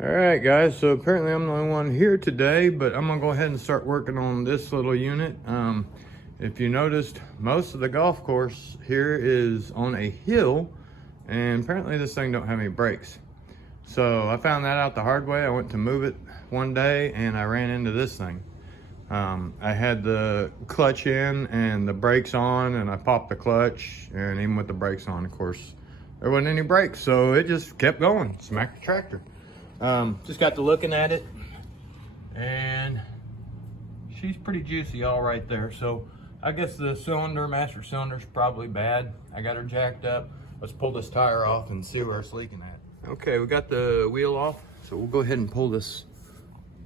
All right, guys, so apparently I'm the only one here today, but I'm gonna go ahead and start working on this little unit. If you noticed, most of the golf course here is on a hill, and apparently this thing don't have any brakes. So I found that out the hard way. I went to move it one day and I ran into this thing. I had the clutch in and the brakes on, and I popped the clutch, and even with the brakes on, of course, there wasn't any brakes, so it just kept going, smacked the tractor. Just got to looking at it, and she's pretty juicy all right there. So I guess the master cylinder's probably bad. I got her jacked up. Let's pull this tire off and see where it's leaking at. Okay, we got the wheel off, so we'll go ahead and pull this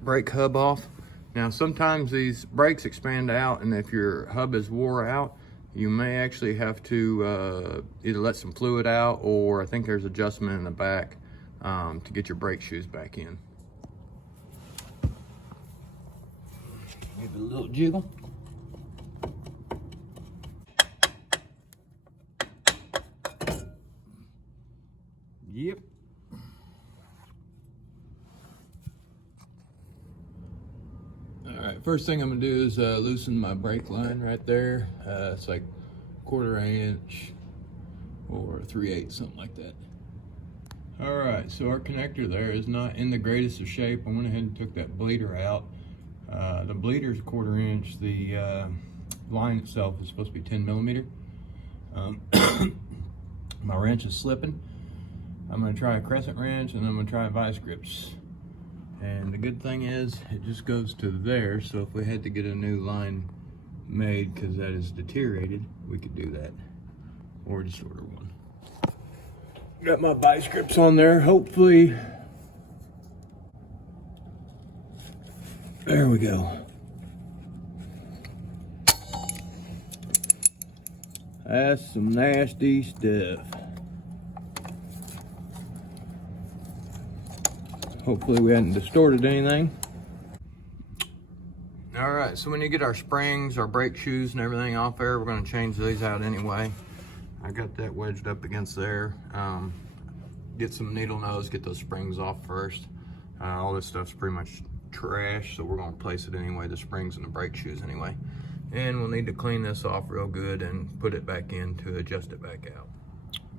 brake hub off. Now sometimes these brakes expand out, and if your hub is wore out, you may actually have to either let some fluid out, or I think there's adjustment in the back to get your brake shoes back in. Give it a little jiggle. Yep. All right, first thing I'm gonna do is loosen my brake line right there. It's like 1/4 inch or 3/8, something like that. All right, so our connector there is not in the greatest of shape. I went ahead and took that bleeder out. The bleeder is 1/4 inch. The line itself is supposed to be 10 millimeter. My wrench is slipping. I'm gonna try a crescent wrench, and I'm gonna try vice grips. And the good thing is it just goes to there, so if we had to get a new line made because that is deteriorated, we could do that, or just order one. Got my vice grips on there, hopefully. There we go. That's some nasty stuff. Hopefully we hadn't distorted anything. All right, so when you get our springs, our brake shoes and everything off there, we're gonna change these out anyway. I got that wedged up against there. Get some needle nose, get those springs off first. All this stuff's pretty much trash, so we're gonna replace it anyway, the springs and the brake shoes anyway. And we'll need to clean this off real good and put it back in to adjust it back out.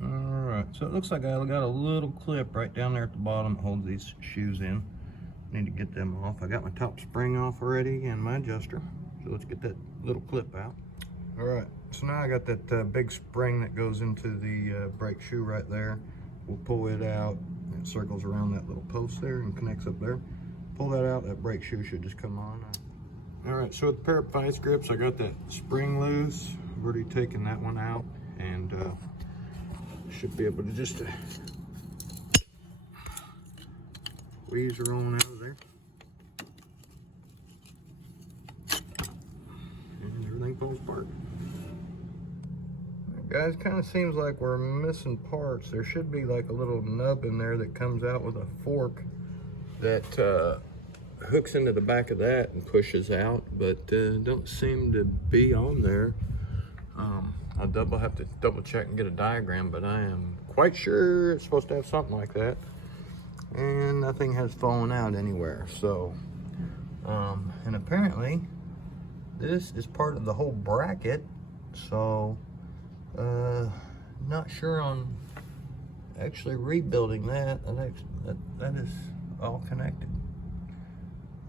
All right, so it looks like I got a little clip right down there at the bottom that holds these shoes in. Need to get them off. I got my top spring off already and my adjuster. So let's get that little clip out. All right, so now I got that big spring that goes into the brake shoe right there. We'll pull it out. It circles around that little post there and connects up there. Pull that out, that brake shoe should just come on. All right, so with a pair of vice grips, I got that spring loose. I've already taken that one out, and should be able to just squeeze her on out of there. And everything falls apart. Guys, kind of seems like we're missing parts. There should be like a little nub in there that comes out with a fork that hooks into the back of that and pushes out, but don't seem to be on there. I'll have to double check and get a diagram, but I am quite sure it's supposed to have something like that. And nothing has fallen out anywhere. So, and apparently this is part of the whole bracket. So, not sure on actually rebuilding that. That is all connected.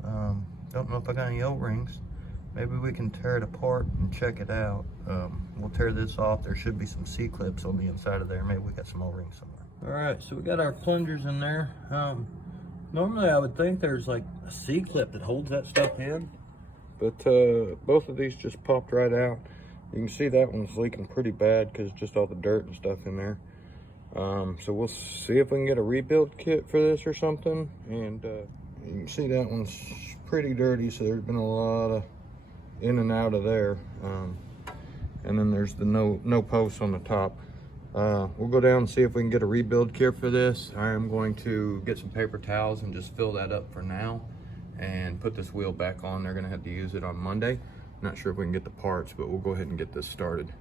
Don't know if I got any O-rings. Maybe we can tear it apart and check it out. We'll tear this off. There should be some C-clips on the inside of there. Maybe we got some O-rings somewhere. All right, so we got our plungers in there. Normally I would think there's like a C-clip that holds that stuff in, but both of these just popped right out. You can see that one's leaking pretty bad because just all the dirt and stuff in there. So we'll see if we can get a rebuild kit for this or something. And you can see that one's pretty dirty, so there's been a lot of in and out of there. And then there's the no posts on the top. We'll go down and see if we can get a rebuild kit for this. I am going to get some paper towels and just fill that up for now and put this wheel back on. They're gonna have to use it on Monday. Not sure if we can get the parts, but we'll go ahead and get this started.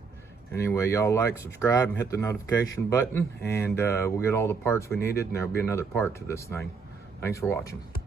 Anyway, y'all like, subscribe, and hit the notification button, and we'll get all the parts we needed, and there'll be another part to this thing. Thanks for watching.